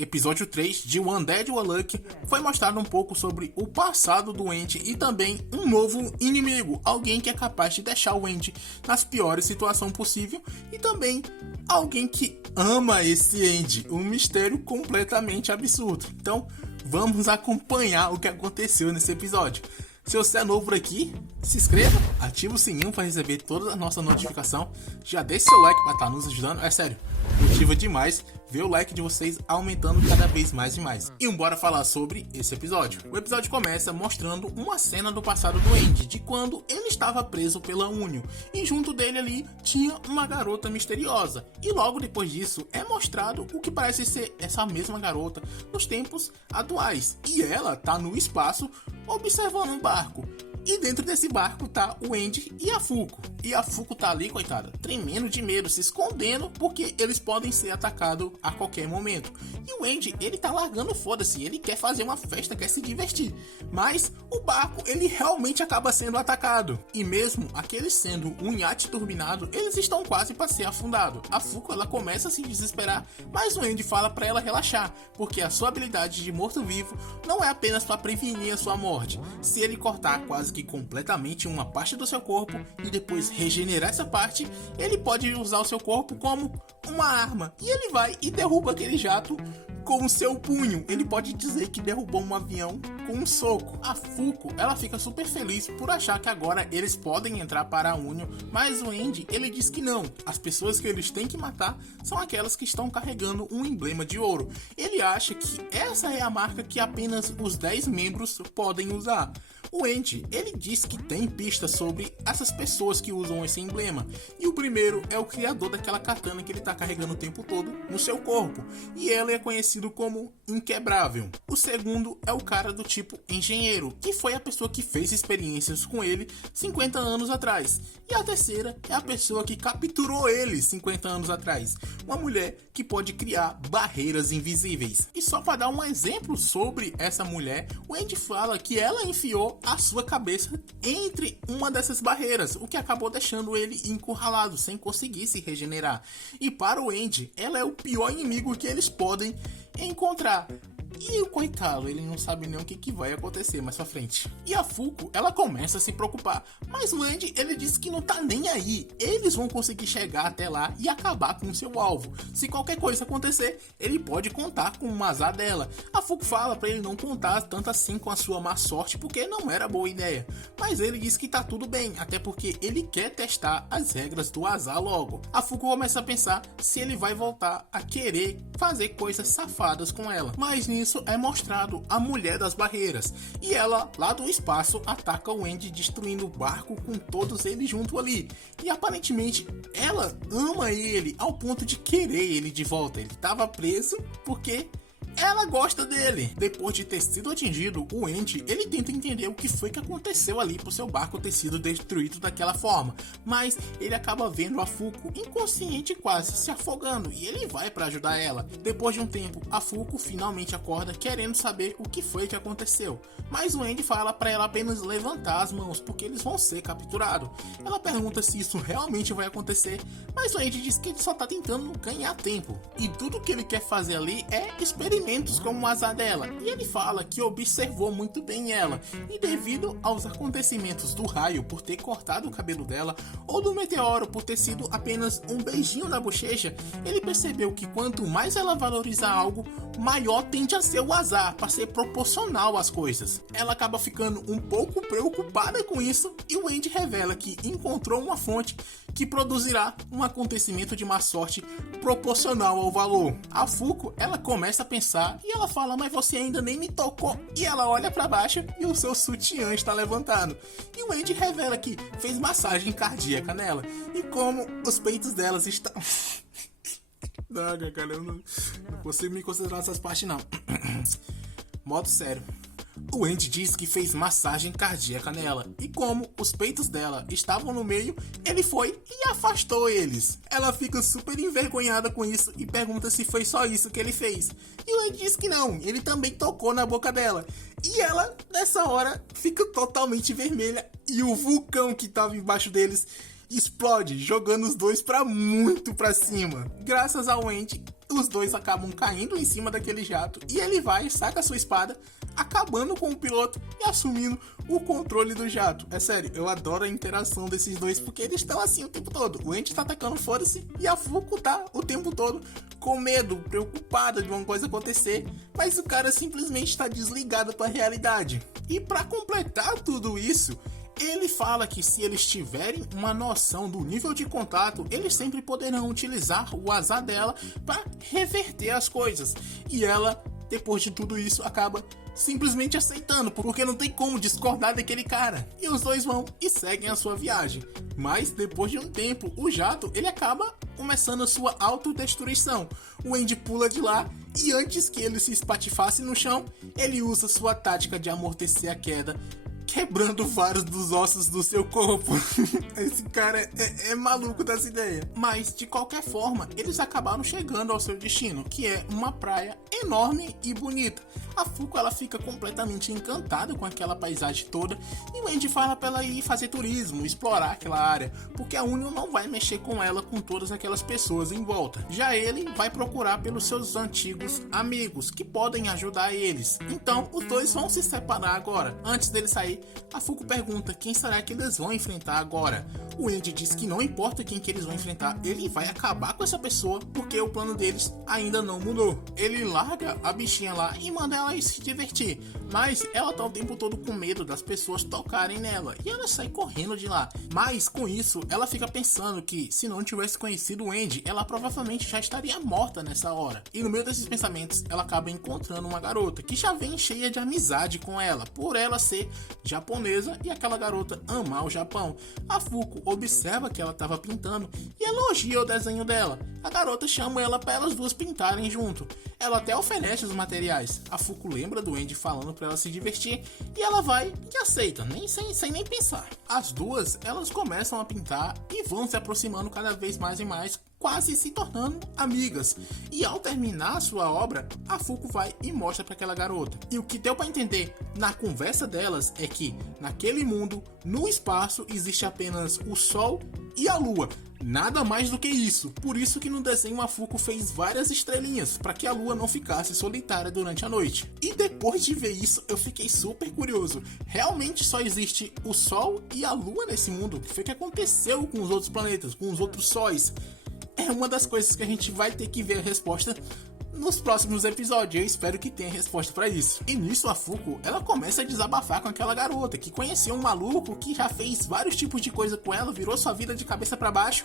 episódio 3 de One Dead One Lucky, foi mostrado um pouco sobre o passado do Andy e também um novo inimigo, alguém que é capaz de deixar o Andy nas piores situações possível e também alguém que ama esse Andy, um mistério completamente absurdo. Então vamos acompanhar o que aconteceu nesse episódio. Se você é novo por aqui, se inscreva, ativa o sininho para receber toda a nossa notificação, já deixe seu like para estar nos ajudando, é sério, motiva demais ver o like de vocês aumentando cada vez mais e mais. E bora falar sobre esse episódio. O episódio começa mostrando uma cena do passado do Andy, de quando ele estava preso pela Union, e junto dele ali tinha uma garota misteriosa, e logo depois disso é mostrado o que parece ser essa mesma garota nos tempos atuais, e ela tá no espaço observando um barco. E dentro desse barco tá o Andy e a Fuko. E a Fuko tá ali, coitada, tremendo de medo, se escondendo, porque eles podem ser atacados a qualquer momento. E o Andy, ele tá largando foda-se, ele quer fazer uma festa, quer se divertir. Mas o barco, ele realmente acaba sendo atacado. E mesmo aquele sendo um iate turbinado, eles estão quase para ser afundados. A Fuko, ela começa a se desesperar, mas o Andy fala para ela relaxar, porque a sua habilidade de morto-vivo não é apenas para prevenir a sua morte. Se ele cortar quase que completamente uma parte do seu corpo e depois regenerar essa parte, ele pode usar o seu corpo como uma arma, e ele vai e derruba aquele jato com o seu punho. Ele pode dizer que derrubou um avião com um soco. A Fuko, ela fica super feliz por achar que agora eles podem entrar para a Union, mas o Andy, ele diz que não. As pessoas que eles têm que matar são aquelas que estão carregando um emblema de ouro. Ele acha que essa é a marca que apenas os 10 membros podem usar. O Andy, ele diz que tem pistas sobre essas pessoas que usam esse emblema. E o primeiro é o criador daquela katana que ele está carregando o tempo todo no seu corpo. E ela é conhecido como Inquebrável. O segundo é o cara do tipo engenheiro, que foi a pessoa que fez experiências com ele 50 anos atrás. E a terceira é a pessoa que capturou ele 50 anos atrás. Uma mulher que pode criar barreiras invisíveis. E só para dar um exemplo sobre essa mulher, o Andy fala que ela enfiou a sua cabeça entre uma dessas barreiras, o que acabou deixando ele encurralado, sem conseguir se regenerar. E para o Andy, ela é o pior inimigo que eles podem encontrar. E o coitado, ele não sabe nem o que vai acontecer mais pra frente. E a Fuko, ela começa a se preocupar, mas o Andy, ele diz que não tá nem aí. Eles vão conseguir chegar até lá e acabar com o seu alvo. Se qualquer coisa acontecer, ele pode contar com o azar dela. A Fuko fala pra ele não contar tanto assim com a sua má sorte, porque não era boa ideia. Mas ele diz que tá tudo bem, até porque ele quer testar as regras do azar logo. A Fuko começa a pensar se ele vai voltar a querer fazer coisas safadas com ela. Mas nisso é mostrado a mulher das barreiras, e ela, lá do espaço, ataca o Andy, destruindo o barco com todos eles junto ali. E aparentemente ela ama ele ao ponto de querer ele de volta. Ele estava preso porque ela gosta dele. Depois de ter sido atingido, o Andy, ele tenta entender o que foi que aconteceu ali por seu barco ter sido destruído daquela forma, mas ele acaba vendo a Fuko inconsciente, quase se afogando, e ele vai para ajudar ela. Depois de um tempo, a Fuko finalmente acorda querendo saber o que foi que aconteceu, mas o Andy fala para ela apenas levantar as mãos, porque eles vão ser capturados. Ela pergunta se isso realmente vai acontecer, mas o Andy diz que ele só tá tentando ganhar tempo, e tudo que ele quer fazer ali é experimentar como o azar dela, e ele fala que observou muito bem ela, e devido aos acontecimentos do raio por ter cortado o cabelo dela, ou do meteoro por ter sido apenas um beijinho na bochecha, ele percebeu que quanto mais ela valorizar algo, maior tende a ser o azar, para ser proporcional às coisas. Ela acaba ficando um pouco preocupada com isso, e o Andy revela que encontrou uma fonte que produzirá um acontecimento de má sorte proporcional ao valor. A Fuko, ela começa a pensar e ela fala, mas você ainda nem me tocou. E ela olha pra baixo e o seu sutiã está levantado. E o Andy revela que fez massagem cardíaca nela. E como os peitos delas estão... Droga, cara, eu não consigo me considerar essas partes não. Modo sério. O Andy diz que fez massagem cardíaca nela, e como os peitos dela estavam no meio, ele foi e afastou eles. Ela fica super envergonhada com isso e pergunta se foi só isso que ele fez. E o Andy diz que não, ele também tocou na boca dela. E ela, nessa hora, fica totalmente vermelha, e o vulcão que estava embaixo deles explode, jogando os dois muito pra cima. Graças ao Andy, os dois acabam caindo em cima daquele jato e ele vai e saca a sua espada, acabando com o piloto e assumindo o controle do jato. É sério, eu adoro a interação desses dois porque eles estão assim o tempo todo. O Andy tá atacando foda-se e a Fuko tá o tempo todo com medo, preocupada de uma coisa acontecer, mas o cara simplesmente está desligado para a realidade. E para completar tudo isso, ele fala que se eles tiverem uma noção do nível de contato, eles sempre poderão utilizar o azar dela para reverter as coisas. E ela, depois de tudo isso, acaba simplesmente aceitando, porque não tem como discordar daquele cara. E os dois vão e seguem a sua viagem. Mas depois de um tempo, o jato ele acaba começando a sua autodestruição. O Andy pula de lá e antes que ele se espatifasse no chão, ele usa sua tática de amortecer a queda, quebrando vários dos ossos do seu corpo. Esse cara é maluco dessa ideia. Mas, de qualquer forma, eles acabaram chegando ao seu destino, que é uma praia enorme e bonita. A Fuko, ela fica completamente encantada com aquela paisagem toda e o Andy fala pra ela ir fazer turismo, explorar aquela área, porque a Union não vai mexer com ela com todas aquelas pessoas em volta. Já ele vai procurar pelos seus antigos amigos, que podem ajudar eles. Então, os dois vão se separar agora. Antes dele sair, a Fuko pergunta quem será que eles vão enfrentar agora. O Andy diz que não importa quem que eles vão enfrentar, ele vai acabar com essa pessoa porque o plano deles ainda não mudou. Ele larga a bichinha lá e manda ela ir se divertir, mas ela tá o tempo todo com medo das pessoas tocarem nela e ela sai correndo de lá. Mas com isso ela fica pensando que se não tivesse conhecido o Andy, ela provavelmente já estaria morta nessa hora. E no meio desses pensamentos ela acaba encontrando uma garota que já vem cheia de amizade com ela, por ela ser japonesa e aquela garota amar o Japão. A Fuko observa que ela estava pintando e elogia o desenho dela. A garota chama ela para elas duas pintarem junto. Ela até oferece os materiais. A Fuko lembra do Andy falando para ela se divertir e ela vai e aceita, sem nem pensar. As duas, elas começam a pintar e vão se aproximando cada vez mais e mais, quase se tornando amigas. E ao terminar a sua obra, a Fuko vai e mostra para aquela garota. E o que deu para entender na conversa delas é que naquele mundo, no espaço, existe apenas o Sol e a Lua. Nada mais do que isso. Por isso que no desenho a Fuko fez várias estrelinhas para que a Lua não ficasse solitária durante a noite. E depois de ver isso, eu fiquei super curioso. Realmente só existe o Sol e a Lua nesse mundo? O que foi que aconteceu com os outros planetas, com os outros sóis? É uma das coisas que a gente vai ter que ver a resposta nos próximos episódios. Eu espero que tenha resposta pra isso. E nisso a Fuko, ela começa a desabafar com aquela garota que conheceu um maluco que já fez vários tipos de coisa com ela, virou sua vida de cabeça pra baixo,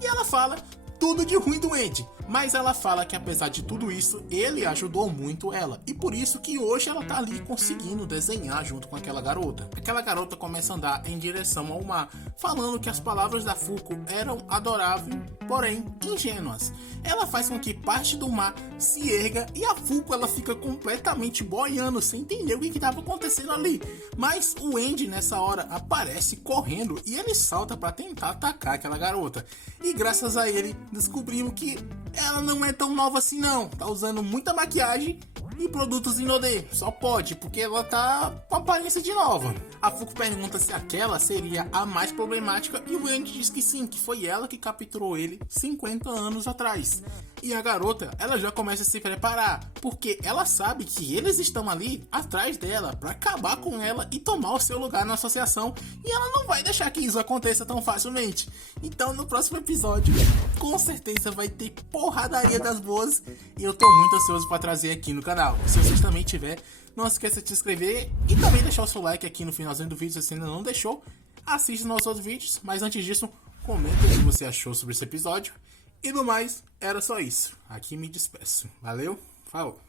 e ela fala tudo de ruim do Andy, mas ela fala que apesar de tudo isso, ele ajudou muito ela, e por isso que hoje ela tá ali conseguindo desenhar junto com aquela garota. Aquela garota começa a andar em direção ao mar, falando que as palavras da Fuko eram adoráveis, porém ingênuas. Ela faz com que parte do mar se erga e a Fuko ela fica completamente boiando, sem entender o que estava acontecendo ali. Mas o Andy nessa hora aparece correndo e ele salta para tentar atacar aquela garota. E graças a ele descobrimos que ela não é tão nova assim não. Tá usando muita maquiagem e produtos Inodê. Só pode, porque ela tá com aparência de nova. A Fuko pergunta se aquela seria a mais problemática e o Andy diz que sim, que foi ela que capturou ele 50 anos atrás. E a garota, ela já começa a se preparar, porque ela sabe que eles estão ali atrás dela para acabar com ela e tomar o seu lugar na associação, e ela não vai deixar que isso aconteça tão facilmente. Então no próximo episódio, com certeza vai ter porradaria das boas, e eu tô muito ansioso para trazer aqui no canal. Se vocês também tiver, não esqueça de se inscrever e também deixar o seu like aqui no finalzinho do vídeo se você ainda não deixou. Assista nossos outros vídeos, mas antes disso, comenta o que você achou sobre esse episódio. E no mais, era só isso. Aqui me despeço. Valeu, falou!